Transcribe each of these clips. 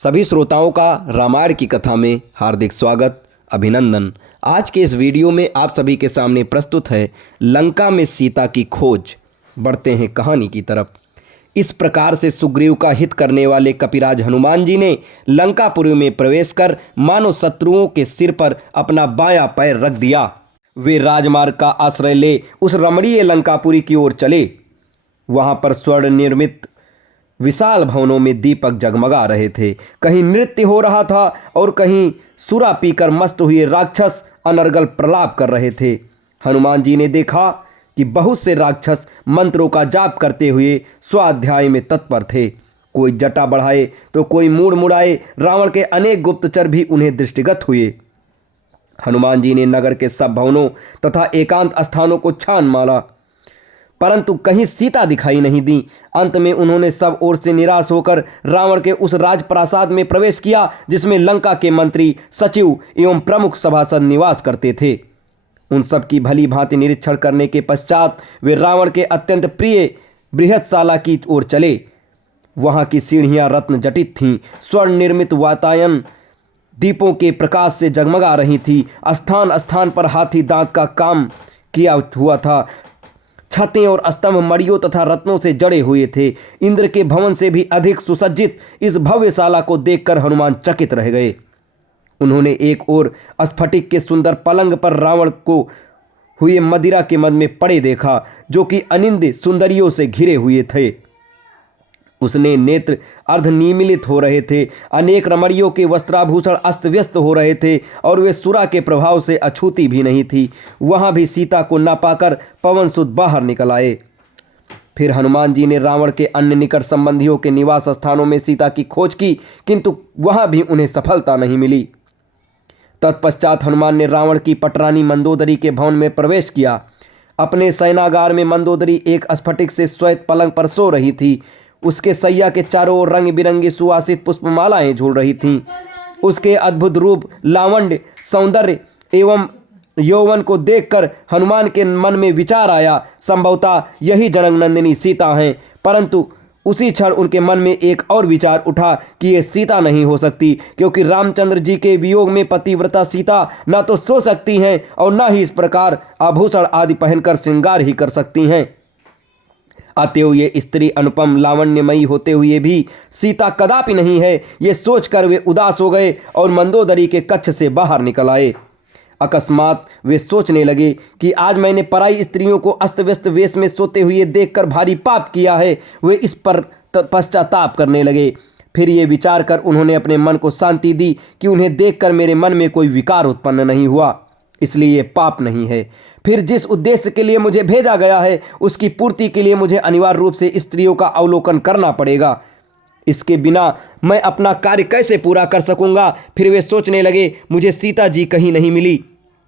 सभी श्रोताओं का रामायण की कथा में हार्दिक स्वागत, अभिनंदन। आज के इस वीडियो में आप सभी के सामने प्रस्तुत है लंका में सीता की खोज। बढ़ते हैं कहानी की तरफ। इस प्रकार से सुग्रीव का हित करने वाले कपिराज हनुमान जी ने लंकापुरी में प्रवेश कर मानो शत्रुओं के सिर पर अपना बायां पैर रख दिया। वे राजमार्ग का आश्रय ले उस रमणीय लंकापुरी की ओर चले। वहां पर स्वर्ण निर्मित विशाल भवनों में दीपक जगमगा रहे थे। कहीं नृत्य हो रहा था और कहीं सुरा पीकर मस्त हुए राक्षस अनर्गल प्रलाप कर रहे थे। हनुमान जी ने देखा कि बहुत से राक्षस मंत्रों का जाप करते हुए स्वाध्याय में तत्पर थे। कोई जटा बढ़ाए तो कोई मूड़ मुड़ाए। रावण के अनेक गुप्तचर भी उन्हें दृष्टिगत हुए। हनुमान जी ने नगर के सब भवनों तथा एकांत स्थानों को छान मारा, परंतु कहीं सीता दिखाई नहीं दी। अंत में उन्होंने सब ओर से निराश होकर रावण के उस राजप्रासाद में प्रवेश किया जिसमें लंका के मंत्री, सचिव एवं प्रमुख सभासद निवास करते थे। उन सब की भली भांति निरीक्षण करने के पश्चात वे रावण के अत्यंत प्रिय बृहत्शाला की ओर चले। वहां की सीढ़ियां रत्न जटित थीं। स्वर्ण निर्मित वातायन दीपों के प्रकाश से जगमगा रही थी। स्थान स्थान पर हाथी दांत का काम किया हुआ था। छतें और स्तंभ मड़ियों तथा रत्नों से जड़े हुए थे। इंद्र के भवन से भी अधिक सुसज्जित इस भव्यशाला को देखकर हनुमान चकित रह गए। उन्होंने एक ओर स्फटिक के सुंदर पलंग पर रावण को हुए मदिरा के मद में पड़े देखा, जो कि अनिंद सुंदरियों से घिरे हुए थे। उसने नेत्र अर्धनिमीलित हो रहे थे। अनेक रमणियों के वस्त्राभूषण अस्त व्यस्त हो रहे थे और वे सुरा के प्रभाव से अछूती भी नहीं थी। वहां भी सीता को न पाकर पवन सुत बाहर निकल आए। फिर हनुमान जी ने रावण के अन्य निकट संबंधियों के निवास स्थानों में सीता की खोज की, किंतु वहां भी उन्हें सफलता नहीं मिली। तत्पश्चात हनुमान ने रावण की पटरानी मंदोदरी के भवन में प्रवेश किया। अपने शयनागार में मंदोदरी एक स्फटिक से श्वेत पलंग पर सो रही थी। उसके सैया के चारों ओर रंग बिरंगी सुवासित पुष्पमालाएं झूल रही थीं। उसके अद्भुत रूप, लावण्य, सौंदर्य एवं यौवन को देखकर हनुमान के मन में विचार आया, संभवतः यही जनकनंदिनी सीता हैं। परंतु उसी क्षण उनके मन में एक और विचार उठा कि ये सीता नहीं हो सकती, क्योंकि रामचंद्र जी के वियोग में पतिव्रता सीता न तो सो सकती हैं और न ही इस प्रकार आभूषण आदि पहनकर श्रृंगार ही कर सकती हैं। अतएव ये स्त्री अनुपम लावण्यमयी होते हुए भी सीता कदापि नहीं है, ये सोचकर वे उदास हो गए और मंदोदरी के कक्ष से बाहर निकल आए। अकस्मात वे सोचने लगे कि आज मैंने पराई स्त्रियों को अस्त व्यस्त वेश में सोते हुए देखकर भारी पाप किया है। वे इस पर पश्चाताप करने लगे। फिर ये विचार कर उन्होंने अपने मन को शांति दी कि उन्हें देखकर मेरे मन में कोई विकार उत्पन्न नहीं हुआ, इसलिए ये पाप नहीं है। फिर जिस उद्देश्य के लिए मुझे भेजा गया है उसकी पूर्ति के लिए मुझे अनिवार्य रूप से स्त्रियों का अवलोकन करना पड़ेगा। इसके बिना मैं अपना कार्य कैसे पूरा कर सकूंगा। फिर वे सोचने लगे, मुझे सीता जी कहीं नहीं मिली।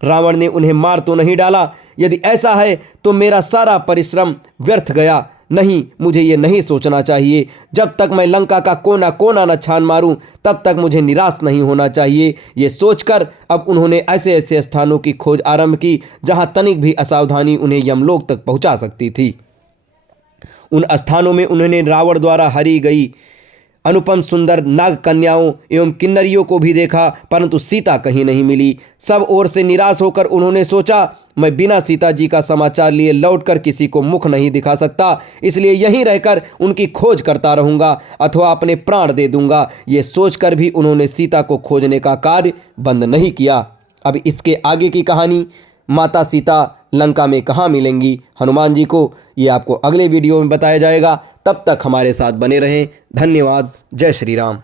रावण ने उन्हें मार तो नहीं डाला। यदि ऐसा है तो मेरा सारा परिश्रम व्यर्थ गया। नहीं, मुझे ये नहीं सोचना चाहिए। जब तक मैं लंका का कोना कोना न छान मारूं तब तक मुझे निराश नहीं होना चाहिए। ये सोचकर अब उन्होंने ऐसे ऐसे स्थानों की खोज आरंभ की जहां तनिक भी असावधानी उन्हें यमलोक तक पहुंचा सकती थी। उन स्थानों में उन्होंने रावण द्वारा हरी गई अनुपम सुंदर नाग कन्याओं एवं किन्नरियों को भी देखा, परंतु सीता कहीं नहीं मिली। सब ओर से निराश होकर उन्होंने सोचा, मैं बिना सीता जी का समाचार लिए लौटकर किसी को मुख नहीं दिखा सकता, इसलिए यहीं रहकर उनकी खोज करता रहूंगा अथवा अपने प्राण दे दूंगा। ये सोचकर भी उन्होंने सीता को खोजने का कार्य बंद नहीं किया। अब इसके आगे की कहानी, माता सीता लंका में कहाँ मिलेंगी हनुमान जी को, ये आपको अगले वीडियो में बताया जाएगा। तब तक हमारे साथ बने रहें। धन्यवाद। जय श्री राम।